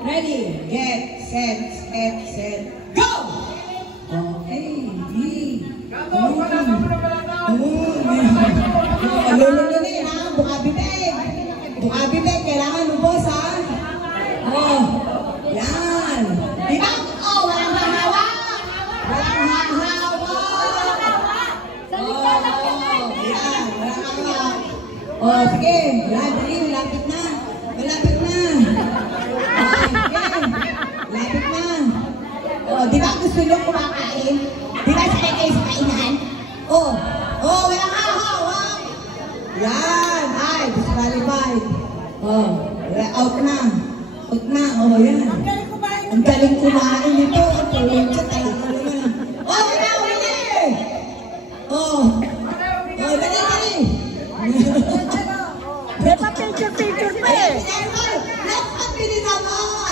Ready, get, set, go! Okay, Lolo na yun ha, buka bibig, kailangan lubos ha. Oh, yan. Diba? Oh, walang hahawa. Walang hahawa. Yan, walang hahawa. Oh, sige, malapit na. Malapit na. Lapit na. Oh, di ba gusto nyo kumakain? Di ba sanay kayo sa kainan? Oh, walang hawak. Yan, ay, disqualified. Oh, out na. Oh, yan. Ang galing kumain nito. Tulong siya talaga naman. Oh, wala. Oh, dali. Picture pa eh. Let's pili naman.